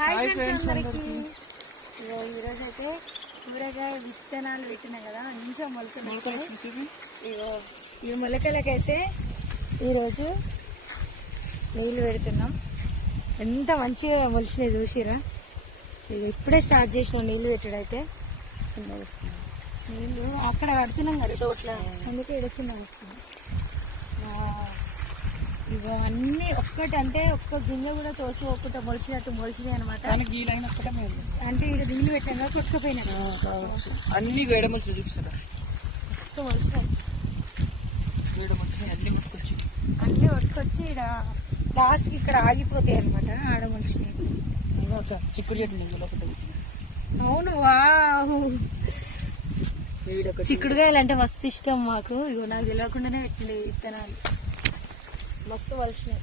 Hi friends అందరికీ. ఈరోజు అయితే కూరగాయ విత్తనాలు పెట్టినాం కదా, మంచిగా మొలకలు. ఇగో ఈ మొలకలకైతే ఈరోజు నీళ్ళు పెడుతున్నాం. ఎంత మంచిగా మొలిచినాయి చూసిరా. ఇక ఇప్పుడే స్టార్ట్ చేసినాం నీళ్ళు పెట్టడైతే. నీళ్ళు అక్కడ కడుతున్నాం కదా తోటలో, అందుకే ఇడచినా వస్తున్నాం. ఇక అన్ని ఒక్కటి అంటే ఒక్క గింజ కూడా తోసి ఒక్కట మొలిచినట్టు మొలిచినాయి అనమాట. అంటే ఇక నీళ్ళు పెట్టాం కదా, కొట్టుకుపోయినా అన్ని వేడమొలిచి చూపిస్తా. మొలిచినాయి అన్ని కొట్టుకొచ్చి ఇక్కడ లాస్ట్కి ఇక్కడ ఆగిపోతాయి అనమాట. ఆడ మొలిచినాయి చిక్కుడు చెట్లు. అవును, వావ్. చిక్కుడుకాయలు అంటే మస్తు ఇష్టం మాకు. ఇగో నాకు తెలియకుండానే పెట్టింది విత్తనాలు, మస్తు మొలిచినాయి.